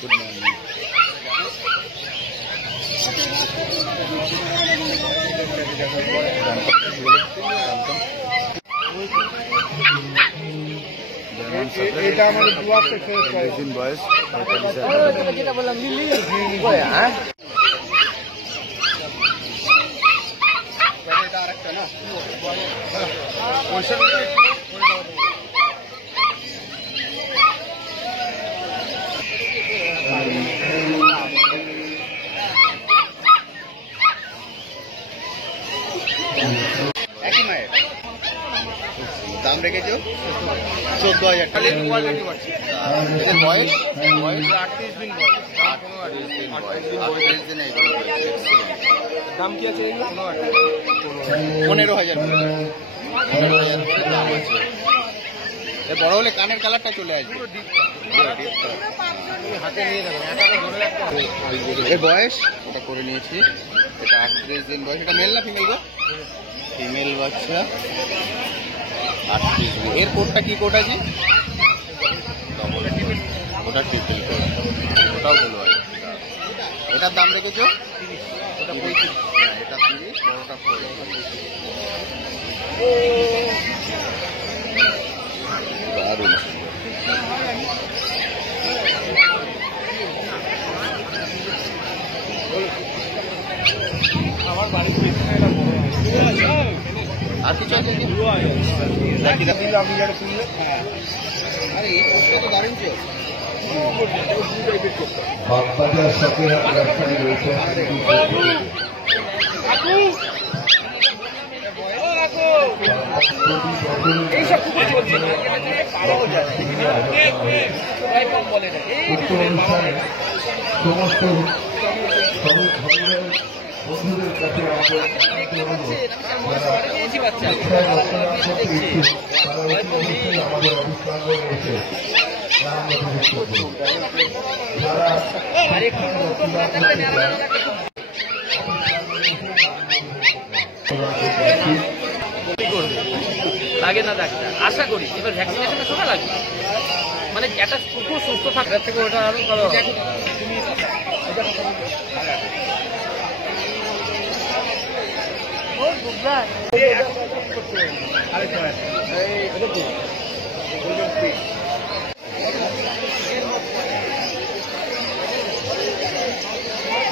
Good morning. এটা আমাদের দুয়ারটা শেষ করে দিন বয়স যেটা বললাম লিলি হ্যাঁ এটা আরেকটা না একই মায়ের দাম রেখেছো 14,000 খালি কোয়ালিটি বাড়ছে। এদের বয়স 38 দিন বয়স, 38 দিন দাম কি আছে? 15,000 দাম আছে। বড় হলে কানের কালারটা চলে আসবে। হাতে নিয়ে এর বয়স এটা করে নিয়েছি, এটা 38 দিন বয়স। এটা মেল না ফিমেল গো? ফিমেল বাচ্চা 38 দিন। এর কোডটা কি কোড আছে? ওটা ট্রিপল কোড, ওটাও বলো। এটার দাম রেখেছো? এটা 35। হ্যাঁ এটা 30, বড়টা 40। দারুণ। আমার বাড়ির পেছনে আর কিছু আছে? আরে এই কোডটা তো দারুণ ছিল। বাগবাজার সকেহাট রাস্তায় রয়েছে অনুষ্ঠানে সমস্ত বন্ধুদের কাছে আমাদের অবস্থান রয়েছে লাগে না ডাক্তার, আশা করি এবার ভ্যাকসিনেশনের সময় লাগবে, মানে একটা কুকুর সুস্থ থাকার থেকে ওটা আরো ভালো।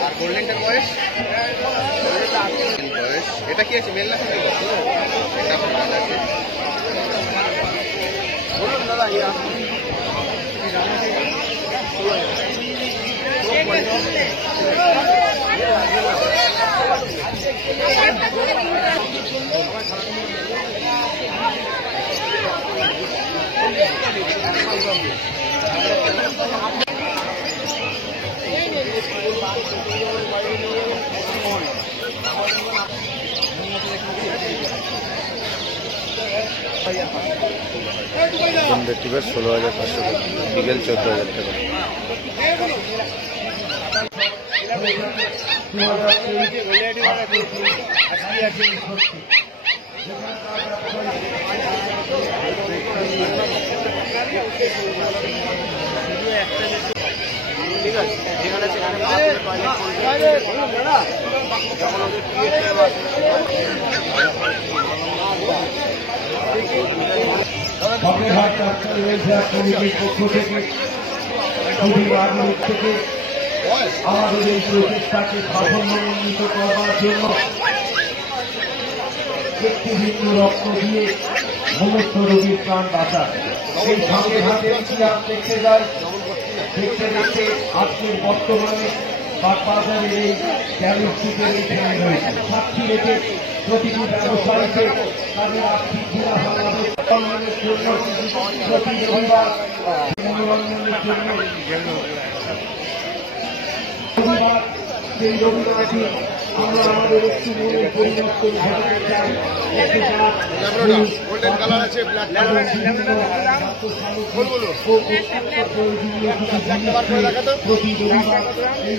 আর গোল্ডেনটার বয়স এটা কি আছে? মেল না ফিমেল? এটা আপনার আছে। বলুন দাদা ব্যক্তিগত 16,500 টাকা, বিকেল 14,000 টাকা। ঠিক আছে, যেখানে সেখানে সকেহাট রাস্তায় রয়েছে কমিটির পক্ষ থেকে থেকে আমাদের এই প্রচেষ্টাকে সাফল্যমণ্ডিত করবার জন্য ব্যক্তিভিন্ন রক্ত দিয়ে সমস্ত রোগীর প্রাণ বাঁচায়। এই সকেহাটের ইতিহাস দেখতে যায়, দেখতে দেখতে আজকের বর্তমানে বাগবাজারের এই ডায়াগনস্টিকের এই ট্রেন রয়েছে। সাক্ষী রেখে প্রতিটি ব্যবসায়ীকে তাদের আর্থিক মনোরঞ্জনের জন্য প্রতি রবিবার মনোরঞ্জনের জন্য সেই রবিবারটি আমরা আমাদের একটু মনের পরিবর্তন ঘটাতে চাই। গোল্ডেন কালার আছে, ব্ল্যাক কালার আছে। প্রতি রবিবার এই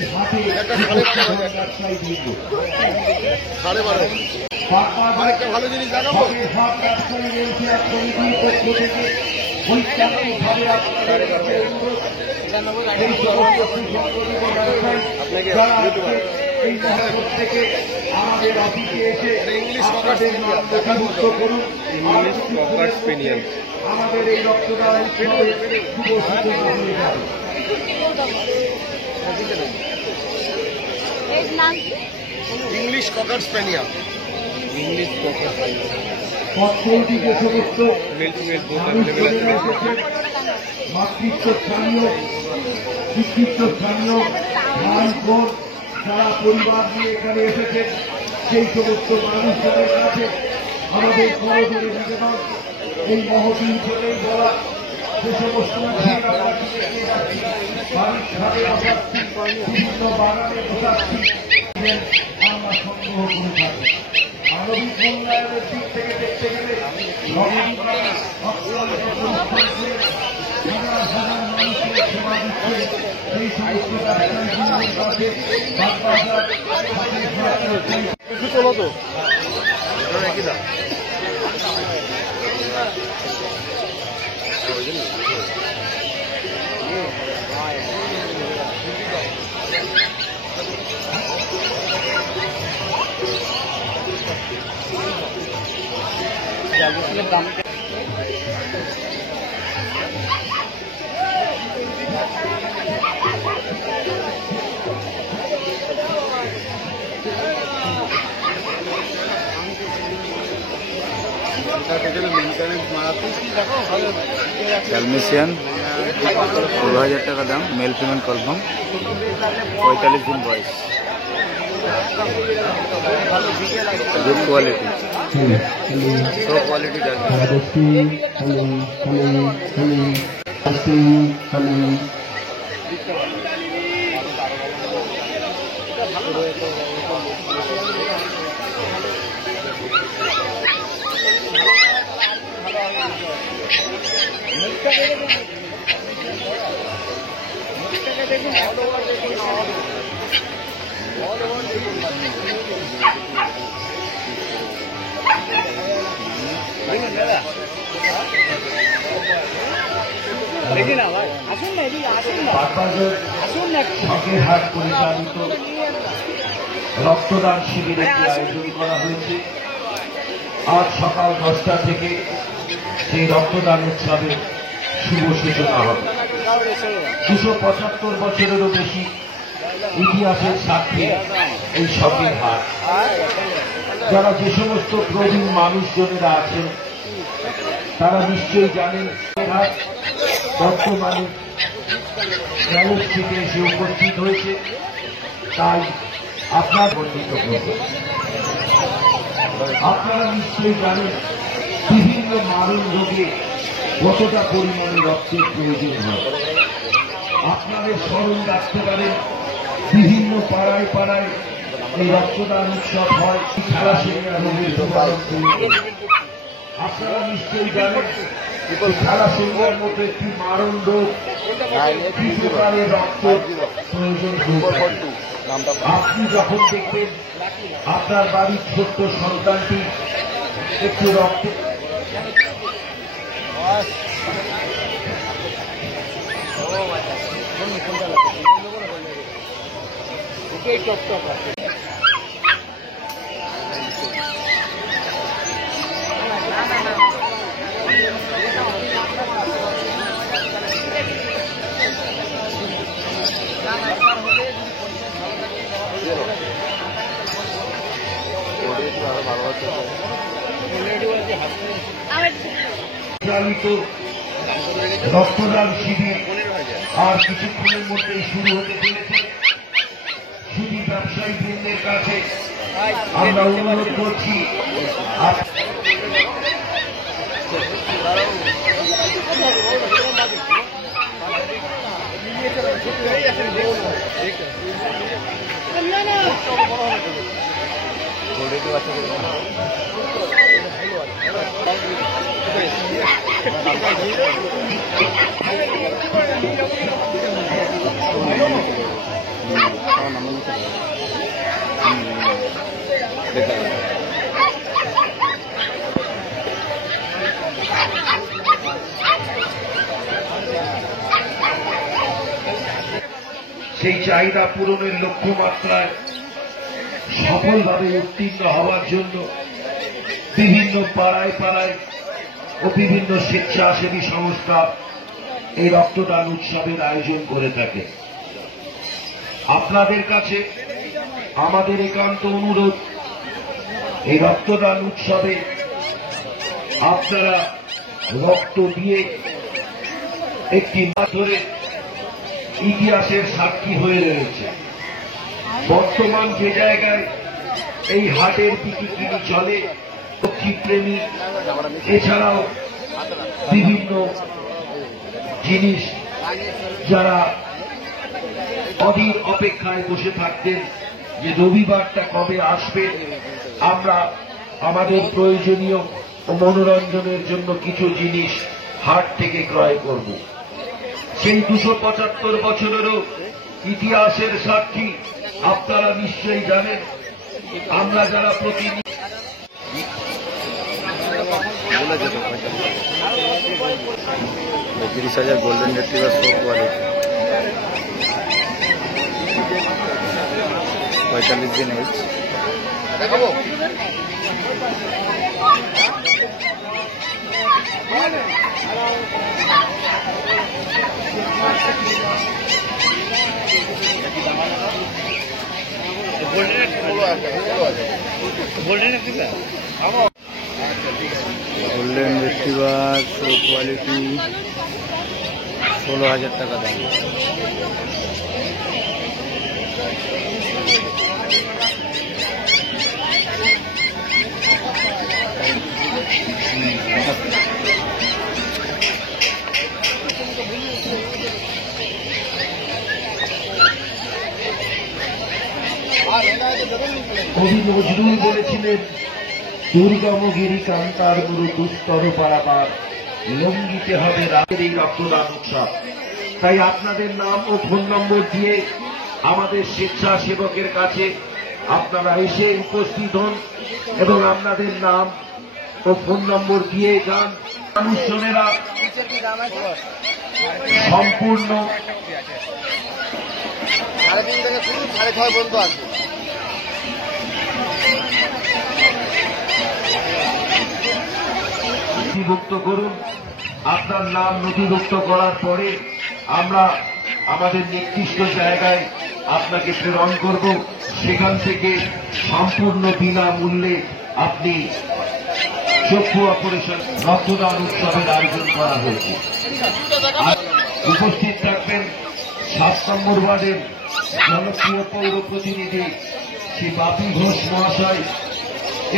হাটে ভালো জিনিস দেখাবো। সব ব্যবসায়ী রয়েছে এক কমিটির পক্ষ থেকে বৈজ্ঞানিকভাবে আপনাদের কাছে অনুরোধ এই সমস্ত সুসংগঠিত ব্যবসায়ী যারা আজকে এই মহানগর থেকে আমাদের অফিসে এসে আপনাদের নাম নথিভুক্ত করুন। আমাদের এই রক্তদান উৎসবে শুভ সূচনা হয়ে যাবে। ইংলিশ ককার স্পেনিয়াল। পথচলতি যে সমস্ত মানুষজনেরা এসেছেন, মাতৃত্ব স্থানীয়, শিক্ষিত স্থানীয় ভাই বোন যারা পরিবার নিয়ে এখানে এসেছেন, সেই সমস্ত মানুষজনের কাছে আমাদের করজোড়ে নিবেদন, এই মহতী উঠেই বলা যে সমস্ত বাড়ির ছাদে বসাচ্ছি, বিভিন্ন বাগানে বসাচ্ছি, আমরা সংগ্রহ করে থাকি। মানবিক মূল্যায়নের দিক থেকে দেখতে গেলে হাজার হাজার মানুষের সেবা দিচ্ছে সেই সমস্ত ব্যবসায়ীদের কাছে কিছু চলো তো একই দাম। দাম ক্যালমেশিয়ান 16,000 টাকা দাম, মেল ফিমেল কনফার্ম, 45 দিন বয়স, গুড কোয়ালিটি, লো কোয়ালিটি হাট পরিচালিত রক্তদান শিবিরের আয়োজন করা হয়েছে। আজ সকাল 10টা থেকে সেই রক্তদান উৎসবের শুভ সূচনা হবে। 275 বছরেরও বেশি ইতিহাসের সাক্ষী এই শখের হাট। যারা যে সমস্ত প্রবীণ মানুষজনেরা আছেন তারা নিশ্চয়ই জানেন হাট বর্তমানে গ্যালাক্সিতে এসে উপস্থিত হয়েছে, তাই আপনার বর্ণিত করব। আপনারা নিশ্চয়ই জানেন বিভিন্ন মারণ রোগে কতটা পরিমাণে রক্তের প্রয়োজন হয়। আপনাদের স্মরণ রাখতে পারেন বিভিন্ন পাড়ায় পাড়ায় এই রক্তদান উৎসব হয়, থ্যালাসেমিয়া রোগের নিবারণ করে। আপনারা নিশ্চয়ই জানেন থ্যালাসেমিয়ার মতো একটি মারণ রোগ, শিশুকালে রক্ত প্রয়োজন হয়ে থাকে। আপনি যখন দেখবেন আপনার বাড়ির ছোট্ট সন্তানটি একটু রক্ত চালিত রক্তদান শিবির আর কিছুক্ষণের মধ্যেই শুরু হতে চলেছে। শুধু ব্যবসায়ী বৃন্দের কাছে আমরা অনুরোধ করছি সেই চাহিদা পূরণের লক্ষ্যমাত্রায় সফলভাবে উত্তীর্ণ হওয়ার জন্য বিভিন্ন পাড়ায় পাড়ায় ও বিভিন্ন স্বেচ্ছাসেবী সংস্থা এই রক্তদান উৎসবের আয়োজন করে থাকে। আপনাদের কাছে আমাদের একান্ত অনুরোধ, এই রক্তদান উৎসবে আপনারা রক্ত দিয়ে একটি ধরে ইতিহাসের সাক্ষী হয়ে রয়েছে। বর্তমান যে জায়গায় এই হাটের বিক্রি চলে, পক্ষীপ্রেমী এছাড়াও বিভিন্ন জিনিস যারা অধীর অপেক্ষায় বসে থাকতেন যে রবিবারটা কবে আসবে, আমরা আমাদের প্রয়োজনীয় ও মনোরঞ্জনের জন্য কিছু জিনিস হাট থেকে ক্রয় করব। সেই 275 বছরেরও ইতিহাসের সাক্ষী আপনারা নিশ্চয়ই জানেন। আমরা যারা প্রতিনিধি 30,000 গোল্ডেন রেট্রিভার শো কোয়ালিটি, 45 দিন এজ। দেখাবো গোল্ডেন রেট্রিভার শো কোয়ালিটি 16,000 টাকা দাম। কবি নজরুল বলেছিলেন, দুর্গমগিরি কান্তার গুরু দুস্তর পারাপার, লঙ্ঘিতে হবে রাতের এই রক্তদান উৎসব। তাই আপনাদের নাম ও ফোন নম্বর দিয়ে আমাদের স্বেচ্ছাসেবকের কাছে আপনারা এসে উপস্থিত হন এবং আপনাদের নাম ও ফোন নম্বর দিয়ে যান। মানুষজনেরা সম্পূর্ণ 3:30 থেকে শুরু, 6:30 পর্যন্ত আছে। নথিভুক্ত করুন। আপনার নাম নথিভুক্ত করার পরে আমরা আমাদের নির্দিষ্ট জায়গায় আপনাকে প্রেরণ করব। সেখান থেকে সম্পূর্ণ বিনামূল্যে আপনি চক্ষু অপারেশন রক্তদান উৎসবের আয়োজন করা হয়েছে। আর উপস্থিত থাকবেন 7 নম্বর ওয়ার্ডের জনপ্রিয় পৌর প্রতিনিধি শ্রী বাপি ঘোষ মহাশয়।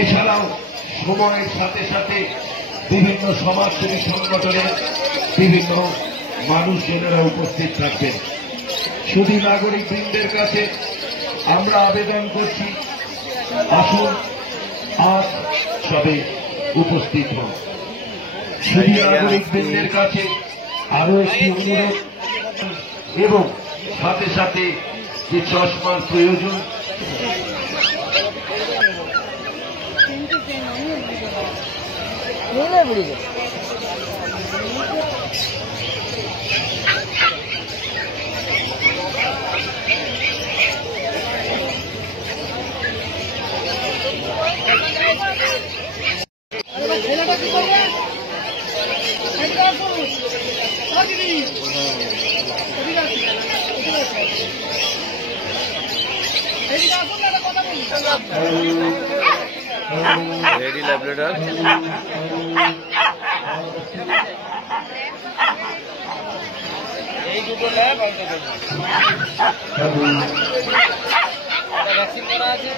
এছাড়াও সময়ের সাথে সাথে বিভিন্ন সমাজসেবী সংগঠনের বিভিন্ন মানুষজনেরা উপস্থিত থাকবেন। শুধু নাগরিকবৃন্দের কাছে আমরা আবেদন করছি, আসুন আজ সবে উপস্থিত হন। শুধু নাগরিকবৃন্দের কাছে আরো একটি অনুরোধ, এবং সাথে সাথে যে চশমার প্রয়োজন রেডি ল্যাবরেটর এই দুটো ল্যাব ভ্যাকসিন করা আছে।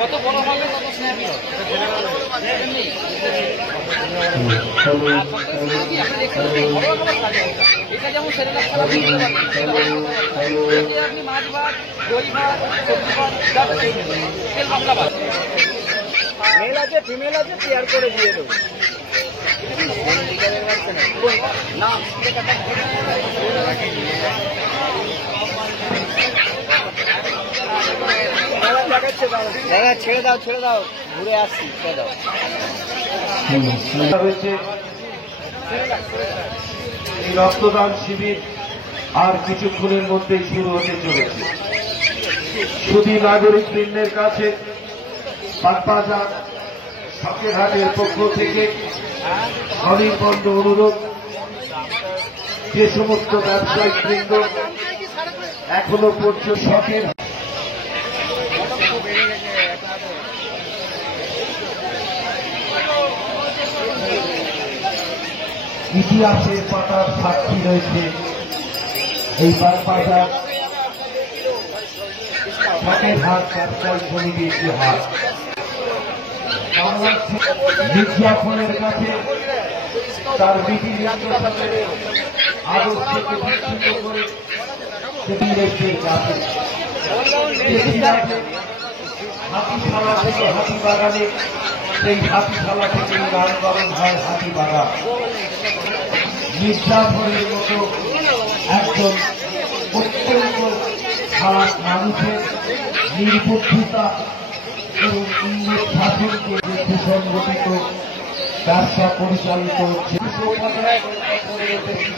কত বড় হবে তত স্ন্যাপি হবে। এটা যেমন সেরেলাক ছাড়া আপনি মাছ ভাত, দই ভাত, সবজি ভাত, তেল মশলা ভাত, মেল আছে ফিমেল আছে, পেয়ার করে দিয়ে দেবো। না ছেড়ে দাও ঘুরে আসছি ছেড়ে দাও। হয়েছে এই রক্তদান শিবির আর কিছুক্ষণের মধ্যেই শুরু হতে চলেছে। শুধু নাগরিক বৃন্দের কাছে বাগবাজার সকেরহাটের পক্ষ থেকে অনির্বন্ধ অনুরোধ, যে সমস্ত ব্যবসায়িক বৃন্দ এখনো পর্যন্ত শখের ইতিহাসের পাতার সাক্ষী রয়েছে এই বাগবাজার সকেরহাট ব্যবসায়িক সমিতির ইতিহাস। মির্জাফরের কাছে তার নীতিনির্দেশকের আদর্শকে বিকশিত করে দেশের কাছে হাতিশালা থেকে হাতিবাগানে, সেই হাতিশালা থেকে নামকরণ হয় হাতিবাগান। মির্জাফরের মতো একজন অত্যন্ত খারাপ মানুষের নির্বুদ্ধিতা এবং ইংরেজ শাসনকে যে সুসংগঠিত ব্যবসা পরিচালিত হচ্ছে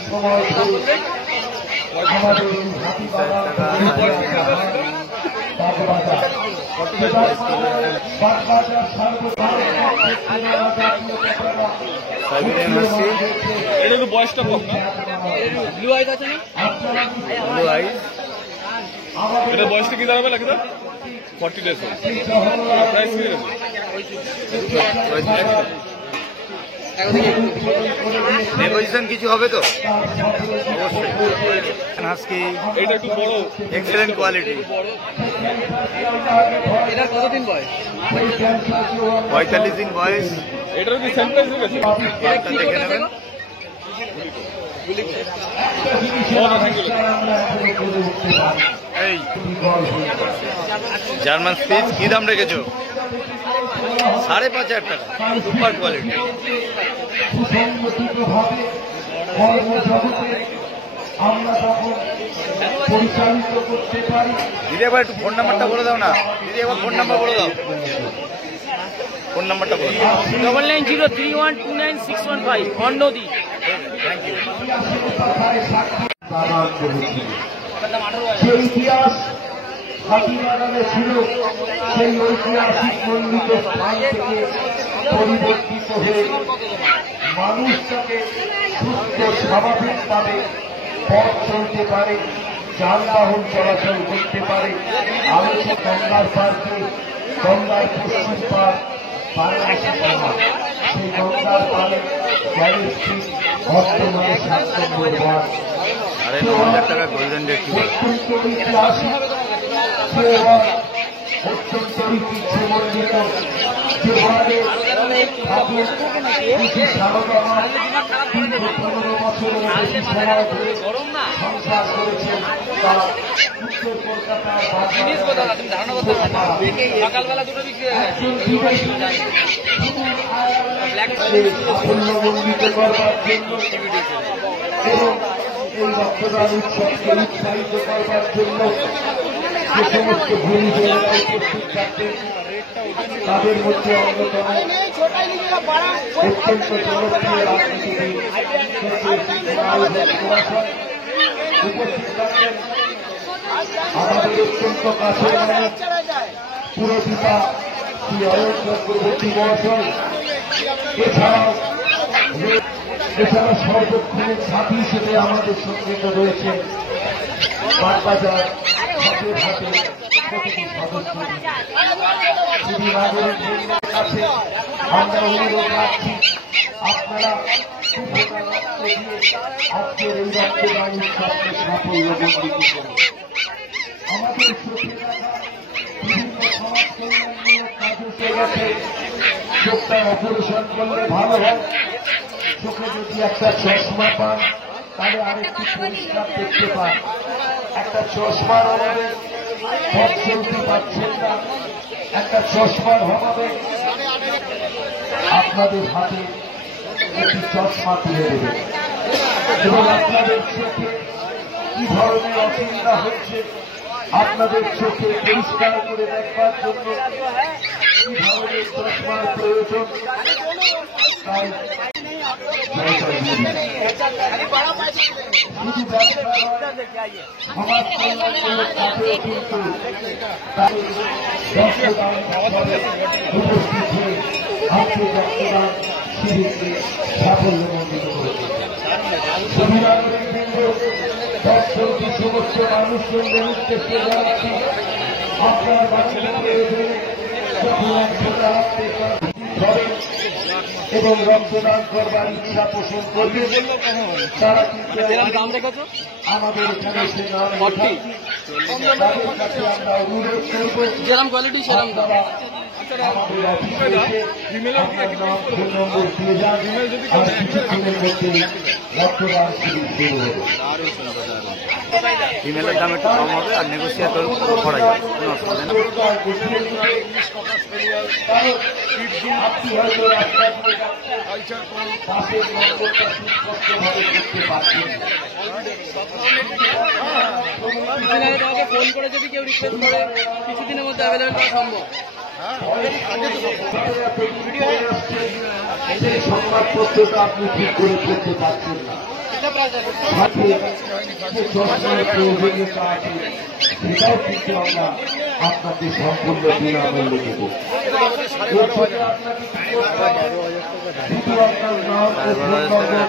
সময় ধরে আমাদের এই হাতিবাগান বাগবাজার এটা একটু বয়সটা কম না? ব্লু আইস আছে না? এটা বয়সটা কি দাঁড়াবে লাগে? 40 days প্রাইস কি রয়েছে? নেগোসিয়েশন কিছু হবে তো অবশ্যই। হাস্কি এটা একটু বড়, এক্সেলেন্ট কোয়ালিটি, এটা কতদিন বয়স? 45 দিন বয়স। এটার কি সেম প্রাইস হয়ে গেছে? বার্তা দেখে নেবেন। এই জার্মান স্পিচ কি দাম রেখেছো? 5,500 টাকা, সুপার কোয়ালিটি। সুসংগঠিতভাবে কর্মজগতে আমরা তখন পরিচালিত করতে পারি। দিদি এবার একটু ফোন নাম্বারটা বলে দাও না। দিদি এবার ফোন নাম্বার বলে দাও, ফোন নাম্বারটা বলে দাও। 9903129615 অন্নদী। Thank you. সেই ইতিহাস হাতিবাগানে ছিল, সেই ঐতিহাসিক মন্ডিত স্থান থেকে পরিবর্তিত হয়ে মানুষ যাতে সুস্থ স্বাভাবিকভাবে পথ চলতে পারে, যানবাহন চলাচল করতে পারে। আলোচনা গঙ্গার পার্কে, গঙ্গার পশ্চিম পার বারাণসী পাড়া, সেই গঙ্গার পাড়ে গ্যারেজ স্ট্রিট বর্তমানে 7 নম্বর ওয়ার্ড। 9,000 টাকা গোল্ডেন রেট কি বলে? অত্যন্ত ঐতিহাসিক, অত্যন্ত ঐতিহ্যমণ্ডিত, যেভাবে সারদামা 15 বছরের বেশি সময় ধরে সংসার করেছেন। তার উত্তর কলকাতার সকালবেলা দুটো বিক্রি সাফল্যমণ্ডিত করবার জন্য এবং এই রক্তদান উৎসবকে উৎসাহিত করবার জন্য যে সমস্ত গুরুজনেরা উপস্থিত থাকতেন, তাদের মধ্যে অন্যতম অত্যন্ত জনপ্রিয় রাজনীতিবিদ উপস্থিত থাকতেন আমাদের অত্যন্ত কাছের মানুষ পুরপিতা শ্রী অয়ন চক্রবর্তী মহাশয়। এছাড়া সর্বক্ষণের সাথী হিসেবে আমাদের সঙ্গে রয়েছে বাগবাজার সকেরহাটের প্রতিটি সদস্য। শুধু নাগরিকদের কাছে আমরা অনুরোধ রাখছি, আপনারা আজকের এই রক্তদান উৎসবকে সাফল্যমণ্ডিত করুন। আমাদের চোখে দেখা বিভিন্ন সমাজ কল্যাণমূলক কাজ এসে গেছে। চোখটা অপারেশন করলে ভালো হয়। চোখে যদি একটা চশমা পান তাহলে আরেকটু পরিষ্কার দেখতে পান। একটা চশমার অভাবে পথ চলতে পারছেন না, একটা চশমার অভাবে আপনাদের হাতে একটি চশমা তুলে দেবে এবং আপনাদের চোখে কি ধরনের অসুবিধা হচ্ছে আপনাদের চোখে পরিষ্কার করে দেখবার জন্য কি ধরনের চশমার প্রয়োজন তাই শুধু সমাজ কল্যাণের কাজেও কিন্তু তাদের রক্তদান উপস্থিত হয়ে আজকে রক্তদান শিবিরকে সাফল্যমণ্ডিত করেছে। দর্শকটি সমস্ত মানুষজনদের উদ্দেশ্যে জানাচ্ছি আপনার এবং রক্তদান করবার ইচ্ছা পোষণ করবে তারা কিন্তু আমাদের এখানে এসে নাম তাদের কাছে আমরা অনুরোধ করব যেরকম কোয়ালিটি সেরকম দাম। আমাদের অফিসে এসে আপনার নাম ফোন নম্বর দিয়ে যান আর কিছুক্ষণের মধ্যেই রক্তদান শিবির শুরু হবে। ফিমেলের দাম একটু কম হবে আর নেগোসিয়েট করা যাবে, কোনো অসুবিধা নেই। আপনি হয়তো রাস্তায় বাসের নম্বরটা সুস্পষ্টভাবে দেখতে পাচ্ছেন না। তোমাকে ফোন করে যদি কেউ রিকোয়েস্ট করে কিছুদিনের মধ্যে অ্যাভেলেবেল করা সম্ভব। সংবাদপত্রটা আপনি ঠিক করে করতে পারছেন না। সাথে যে চশমার প্রয়োজনীয়তা আছে সেটাও কিন্তু আমরা আপনাকে সম্পূর্ণ বিনামূল্যে দেব। এরপরে আপনাকে শুধু আপনার নাম ও ফোন নম্বর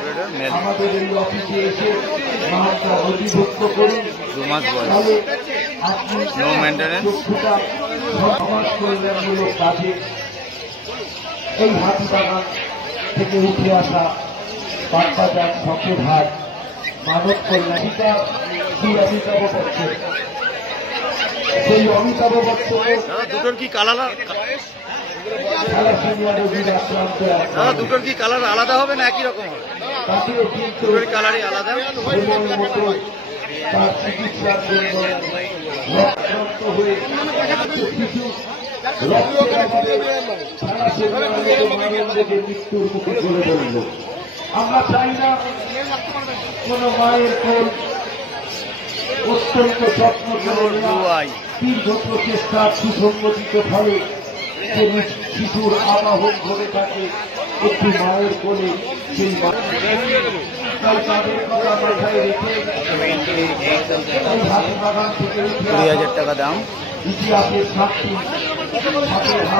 আমাদের এই অফিসে এসে নামটা নথিভুক্ত করুন, তাহলে আপনি চক্ষুটা সমাজ কল্যাণমূলক কাজে এই হাতিবাগান থেকে উঠে আসা বাগবাজার শঙ্করহাট মানব কল্যাণিকা শ্রী অমিতাভ বচ্চন, সেই অমিতাভ বচ্চনের দুটোর কি কালার থ্যালাসেমিয়া রোগীর আক্রান্ত দুটোর কি কালার আলাদা হবে না একই রকম হবে? তাকেও কিন্তু কালারই আলাদা। সময়ের মতো তার চিকিৎসার জন্য আক্রান্ত হয়ে কিছু রক্তের অভাবে থ্যালাসেমিয়া রোগে মৃত্যুর মুখে চলে পড়ল। আমরা চাই না কোন মায়ের কোল অত্যন্ত যত্ন করে দীর্ঘ প্রচেষ্টার সুসংগঠিত ফলে শিশুর আবাহন ঘটে থাকে একটি মায়ের কোলে। সেই তাই তাদের কথা মাথায় রেখে এই হাতিবাগান থেকে 20,000 টাকা দাম, ইতিহাসের সাক্ষী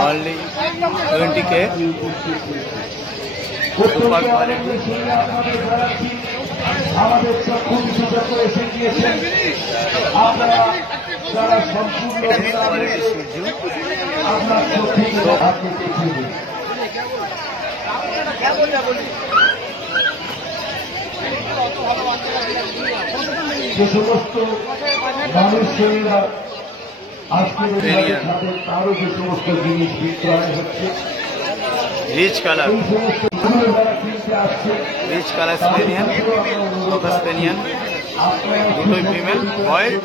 অনলি 20K। আমাদের চক্ষু বিশেষজ্ঞ এসে গিয়েছেন, আপনারা যারা সম্পূর্ণ আপনার চোখে আপনি দেখিয়ে দিন। যে সমস্ত মানুষেরা আজকের তাদের তারও যে সমস্ত জিনিস বিক্রয় হচ্ছে রিচ কালার, এই সমস্ত যারা কিনতে আসছে রিচ কালার স্পেনিয়ান, ফোকাস স্পেনিয়ান, দুটোই ফিমেল, বয়স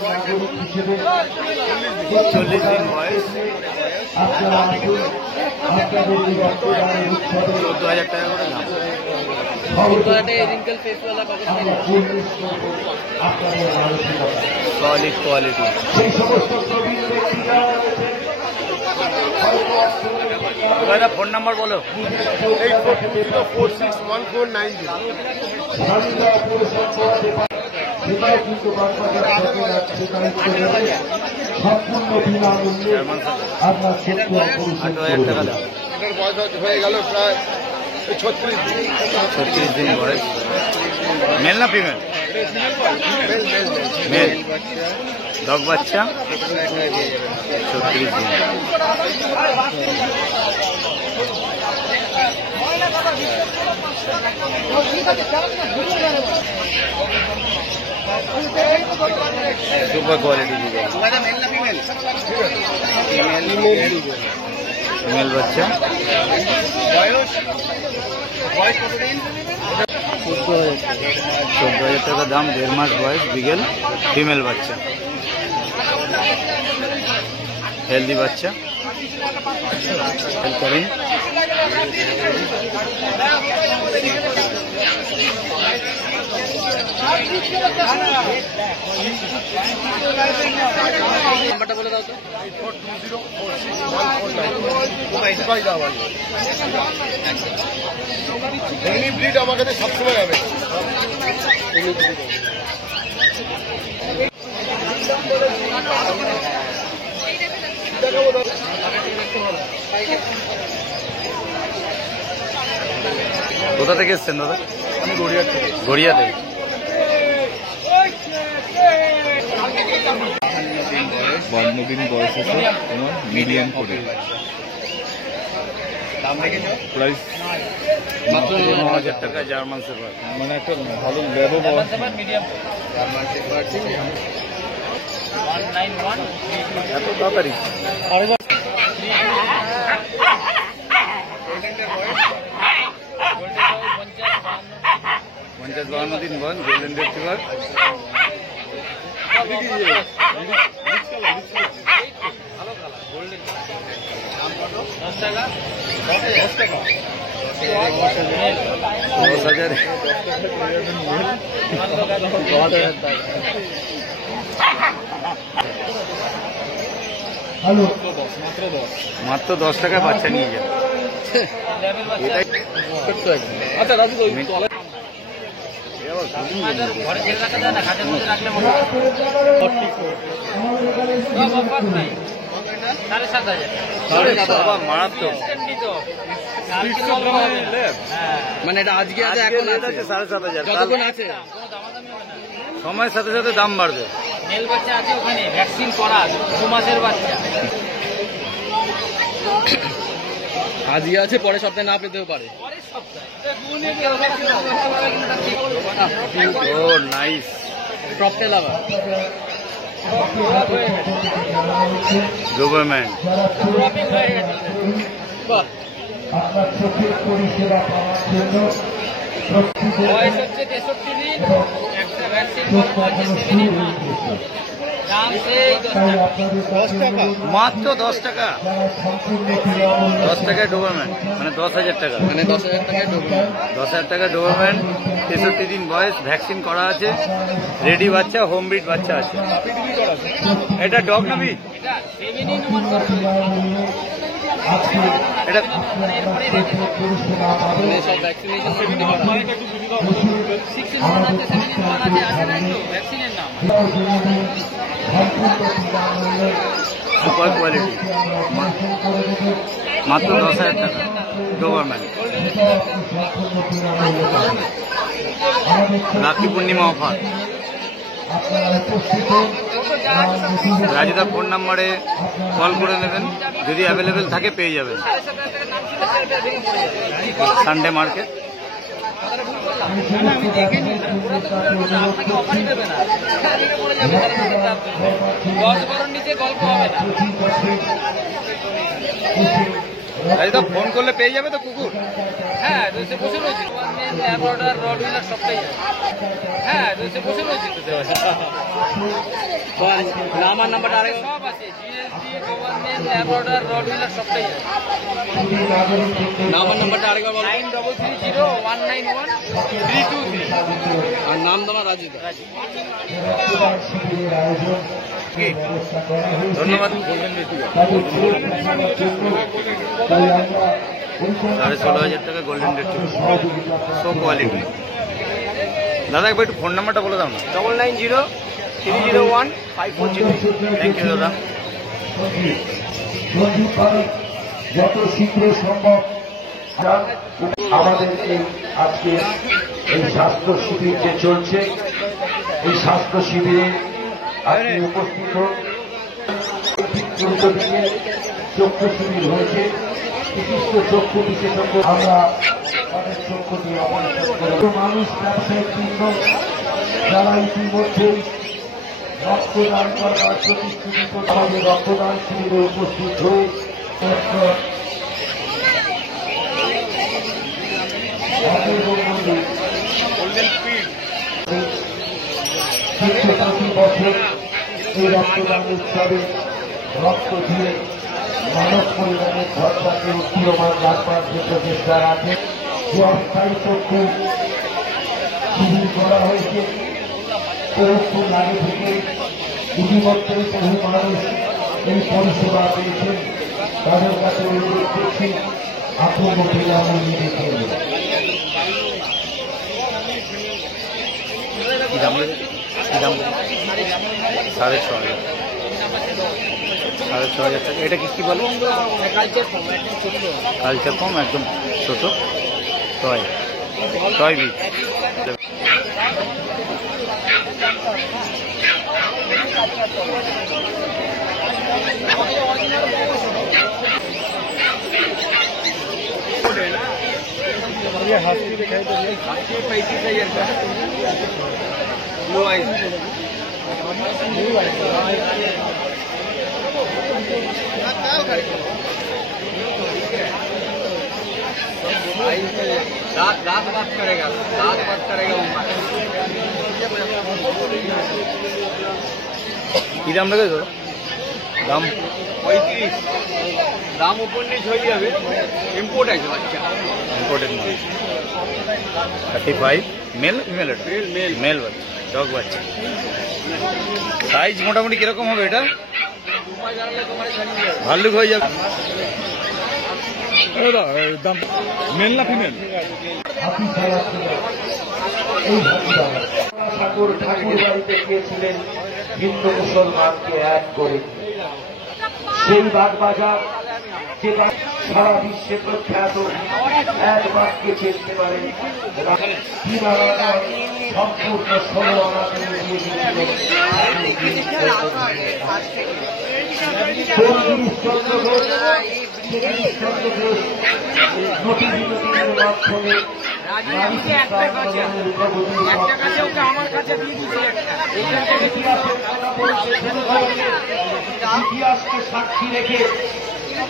40 দিন বয়স, আপনারা আসুন, আপনাদের এই রক্তদানের উৎসবে 14,000 টাকা করে দাম। রিঙ্কেল ফেসওয়ালা আমরা পরিবেশ করব আপনাদের মানসিকতা। Solid quality. সেই সমস্ত প্রবীণ ব্যক্তিরা রয়েছে, দাদা ফোন নাম্বার বলো। 8420461490। স্বামীরা পরিশ্রম করাতে পারে সেটাও কিন্তু বাংলাদেশ সরকার দায়িত্ব নেবে। সম্পূর্ণ বিনামূল্যে আপনার চক্ষু অপারেশন 8,000 টাকা দাম। এটার বয়স হয়ে গেল প্রায় 36 দিন। 36 দিন বয়স। মেল না ফিমেল? মেল। ডগ বাচ্চা 36 দিন। সুপার কোয়ালিটি দিবে। ফিমেল বাচ্চা। 14,000 টাকা দাম, 1.5 মাস বয়স, বিগেল, ফিমেল বাচ্চা, হেলদি বাচ্চা, হেলকারিং। নাম্বারটা বলে দাও তো। এমনি ব্রিড আমার কাছে সবসময় হবে। কোথা থেকে এসছেন দাদা? আমি গড়িয়ার থেকে। গড়িয়া থেকে। দিন বয়স আছে তোমার, মিডিয়াম করে দাম রেখেছ? প্রাইস মাত্র 9,000 টাকা জার্মান শেফার্ড। মানে একটা ভালো লেভেল বয়স। জার্মান শেফার্ড এত তাড়াতাড়ি পঞ্চাশ 52 দিন বয়স, গোল্ডেন রিট্রিভার। হ্যালো, মাত্র 10 টাকায় বাচ্চা নিয়ে যাবে। এটাই করতে হবে। আচ্ছা রাজু ঘরে ছেড়ে রাখা যায় না, খাটের মধ্যে রাখলে মনে হয় 7,500 বাবা মারাত্মক। হ্যাঁ, মানে এটা আজকে আছে, এখন আছে 7,500। যতক্ষণ আছে সময়ের সাথে সাথে দাম বাড়বে। মেল বাচ্চা আছে ওখানে, ভ্যাকসিন করা 2 মাসের বাচ্চা। আজকে আছে, পরের সপ্তাহে না পেতেও পারে। পরের সপ্তাহে ও নাইস, প্রপটেল আবার গভর্নমেন্ট। ড্রপিং হয়ে গেছে। বাহ, আপনার চোখের পরিষেবা পাওয়ার জন্য বয়স হচ্ছে 63 দিন, একটা ভ্যাকসিন করানো হচ্ছে 7 মাস। দাম সেই 10 টাকা। মাত্র 10 টাকা। যারা সম্পূর্ণ বিনামূল্যে 10 টাকায় ডোবারম্যান, মানে 10,000 টাকা। মানে 10,000 টাকায় ডোবারম্যান। 10,000 টাকা ডোবারম্যান, 63 দিন বয়স, ভ্যাকসিন করা আছে, রেডি বাচ্চা, হোম ব্রিড বাচ্চা আছে। এটা ডগ নাবি? এটা 7 in 1 করা। আজকে এটা এরপরে রেডি পরিষেবা পাবেন। সব ভ্যাকসিনেশন 6 in 1 আছে, 7 in 1 আছে, আছে না একটু ভ্যাকসিনের নাম। সম্পূর্ণ বিনামূল্যে সুপার কোয়ালিটি, অপারেশন করে দেবে। মাত্র 10,000 টাকা ডোবারম্যান। সম্পূর্ণ বিনামূল্যে পাবেন। আমাদের রাখি পূর্ণিমা অফার। আপনারা উপস্থিত হন। রাজুদার ফোন নাম্বারে কল করে নেবেন, যদি অ্যাভেলেবেল থাকে পেয়ে যাবেন। Sunday market. আমি দেখিনি, আপনাকে অফারই দেবে না, এদিকে পড়ে যাবে, তাহলে দেখতে হবে। 10-12 নিচে গল্প হবে না। রাজুদা ফোন করলে পেয়ে যাবে তো কুকুর? হ্যাঁ, বসে বসে রয়েছি, ল্যাব্রাডর, রডউইলার সবটাই আছে। হ্যাঁ, বসে রয়েছি তো। আমার নাম্বারটা আরেক। সব আছে, জিএসটি, গভর্নমেন্ট, ল্যাব্রাডর, রডউইলার সবটাই আছে। আমার নাম্বারটা আরেকবার বলো। 9330-191-323। আর নাম তোমার রাজুদা। শিবিরের আয়োজন ব্যবস্থা করা হয়েছে। ধন্যবাদ। তাদের পরিষেবার জন্য তাই আমরা 16,500 টাকা গোল্ডেন রিট্রিভার, সহযোগিতা সো কোয়ালিটি। দাদা একবার একটু ফোন নাম্বারটা বলে দাও না। 990301-540। থ্যাংক ইউ দাদা। সঞ্জীব ভারত যত শীঘ্র সম্ভব আমাদের এই আজকে এই স্বাস্থ্য শিবির যে চলছে, এই স্বাস্থ্য শিবিরে আপনি উপস্থিত হন। গুরুত্বপূর্ণ চক্ষু শিবির হয়েছে, বিশিষ্ট চক্ষু বিশেষজ্ঞ আমরা তাদের চক্ষুটি অপারেশন করব। মানুষ ব্যবসায়িক বৃন্দ যারা ইতিমধ্যেই রক্তদান করবার প্রতিশ্রুতি করে আমাদের রক্তদান শিবিরে উপস্থিত হয়ে প্রতি বছর এই রক্তদান উৎসবে রক্ত দিয়ে মানব পরিবারের ধর্মকে উদীয়মান রাখবার যে প্রচেষ্টা রাখে, যে অস্থায়ী চক্ষু শিবির করা হয়েছে বহুক্ষণ আগে থেকে ইতিমধ্যে বহু মানুষ এই পরিষেবা পেয়েছেন। তাদের কাছে অনুরোধ করছি আপনার বিনামূল্যে দেখে কি দাম কি দাম 6,500 6,500 টাকা। এটা কি বলে? কালচার ফর্ম, একদম ছোট টয় বীজ। दांत बात करेगा কি দাম লাগে তো? দাম 35 দাম উপর নিচ হয়ে যাবে। ইম্পোর্ট আছে বাচ্চা, ইম্পোর্টেড মাল। 35 মেল ফিমেল? এটা মেল বাচ্চা, ডগ বাচ্চা। সাইজ মোটামুটি কিরকম হবে এটা? ভাল্লুক হয়ে যাবে। দাম মেল না ফিমেল? ঠাকুর বাড়িতে গিয়েছিলেন হিন্দু মুসলমানকে এক করে। সেই বাগবাজার যেটা সারা বিশ্বে প্রখ্যাত, এক বাক্যে চেষ্টা করে সম্পূর্ণ 16 আনা করে দিয়ে গিরিশচন্দ্র ঘোষ নতুন বিনোদনের মাধ্যমে ইতিহাসকে সাক্ষী রেখে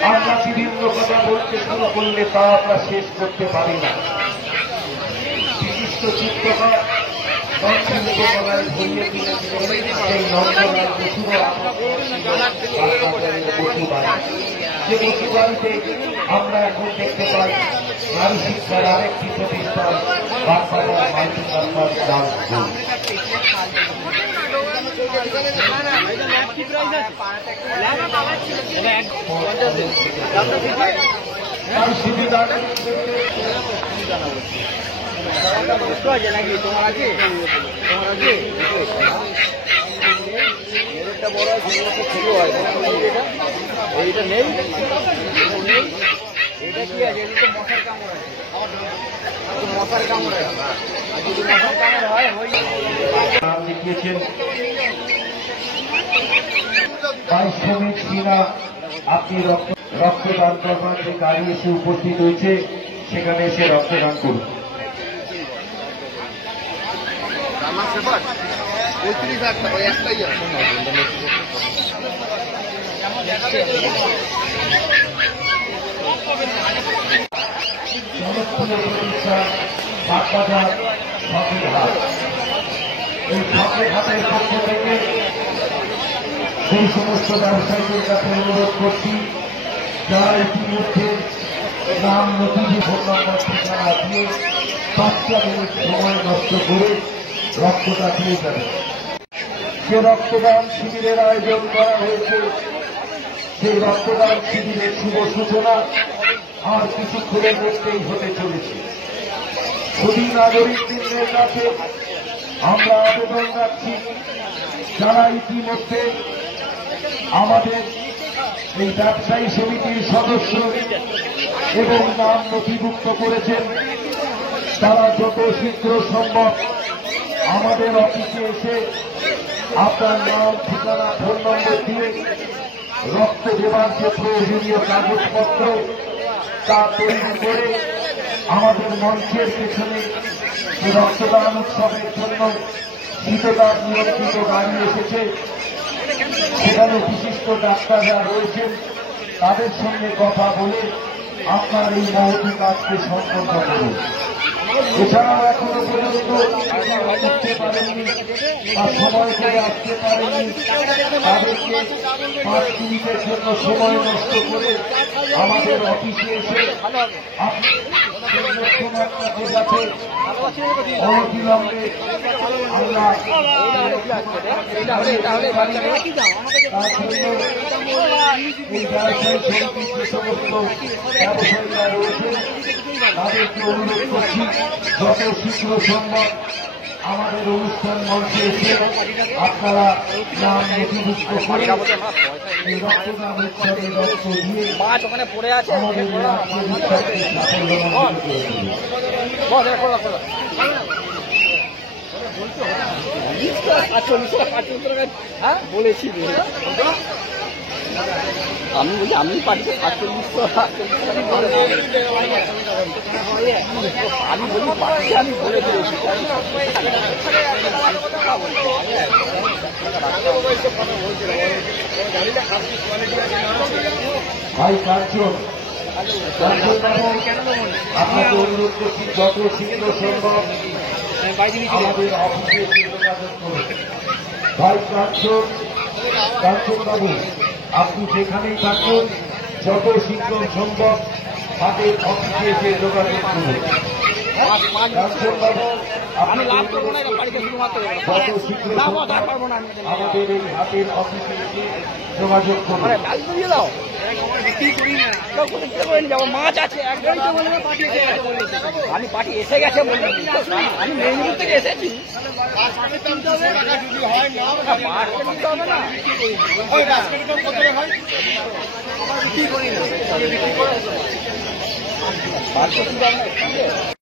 আমরা বিভিন্ন কথা বলতে শুরু করলে তা আমরা শেষ করতে পারি না। বিশিষ্ট চিত্রকর যে বসুবাড়িতে আমরা এখন দেখতে পাই নারী শিক্ষার আরেকটি প্রতিষ্ঠান বাগবাজার মাল্টিপারপাস ডান্স স্কুল। তার সুবিধা এইটা নেই, এটা কি আছে? এটা তো মশার কামড় আছে, মশার কামড় আছে। আর যদি মশার কামড় হয় নাম লিখিয়েছেন শ্রমিক সিনহা। আপনি রক্তদান করবার যে গাড়ি এসে উপস্থিত হয়েছে, সেখানে এসে রক্তদান করুন। জনপ্রিয় প্রতিষ্ঠান বাগবাজার শখের হাট। এই শখের হাটের পক্ষ থেকে সেই সমস্ত ব্যবসায়ীদের কাছে অনুরোধ করছি, যারা ইতিমধ্যে নাম নথি ফোন নম্বর ঠিকানা দিয়ে 5 মিনিট সময় নষ্ট করে রক্তটা দিয়ে যাবে। যে রক্তদান শিবিরের আয়োজন করা হয়েছে, সেই রক্তদান শিবিরের শুভ সূচনা আর কিছুক্ষণের মধ্যেই হতে চলেছে। খুবই নাগরিকদের কাছে আমরা আবেদন রাখছি, যারা ইতিমধ্যে আমাদের এই ব্যবসায়ী সমিতির সদস্য এবং নাম নথিভুক্ত করেছেন, তারা যত শীঘ্র সম্ভব আমাদের অফিসে এসে আপনার নাম, ঠিকানা, ফোন নম্বর দিয়ে রক্ত দেবার যে প্রয়োজনীয় কাগজপত্র তা তৈরি করে আমাদের মঞ্চের পেছনে যে রক্তদান উৎসবের জন্য শীততাপ নিয়ন্ত্রিত গাড়ি এসেছে, সেখানে বিশিষ্ট ডাক্তাররা রয়েছেন, তাদের সঙ্গে কথা বলে আপনার এই মহতি কাজকে সম্পন্ন করুন। এছাড়াও এখনো পর্যন্ত আসতে পারেননি বা সময় করে আসতে পারেননি, তাদেরকে 5 মিনিটের জন্য সময় নষ্ট করে আমাদের অফিসে এসে সময়টাকে যাতে অনবিলম্বে আমরা এই ব্যবসায়ী সমিতির যে সমস্ত ব্যবসায়ীরা রয়েছে তাদেরকে অনুরোধ করছি যত শীঘ্র সম্ভব আমাদের অনুষ্ঠান মঞ্চে এসে আপনারা নাম নথিভুক্ত করে এই রক্তদান উৎসবে রক্ত দিয়ে আমাদের এই রাষ্ট্রের উৎসবকে সাফল্যমণ্ডিত করে তুলবে। বলেছি আমি বলি আমি পাঠিয়ে 4800 আমি বলি পাঠিয়ে আমি বলে দিয়েছি ভাই কাঞ্চন আপনাকে অনুরোধ করছি যত শীঘ্র সম্ভব আমাদের অফিসে এসে যোগাযোগ করুন। ভাই কাঞ্চন বাবু আপনি যেখানেই থাকুন যত শীঘ্র সম্ভব আমাদের অফিসে এসে যোগাযোগ করুন। কাঞ্চন বাবু আমি লাভ করবো না, বাড়িতে শুধুমাত্র যত শীঘ্র সম্ভব আমাদের এই হাতের অফিসে এসে যোগাযোগ করুন। দিয়ে দাও যাবো মাছ আছে এক গাড়িতে বলে পাঠিয়েছে আমি পাঠি এসে গেছে বললাম আমি মেদিনীপুর থেকে এসেছি হবে না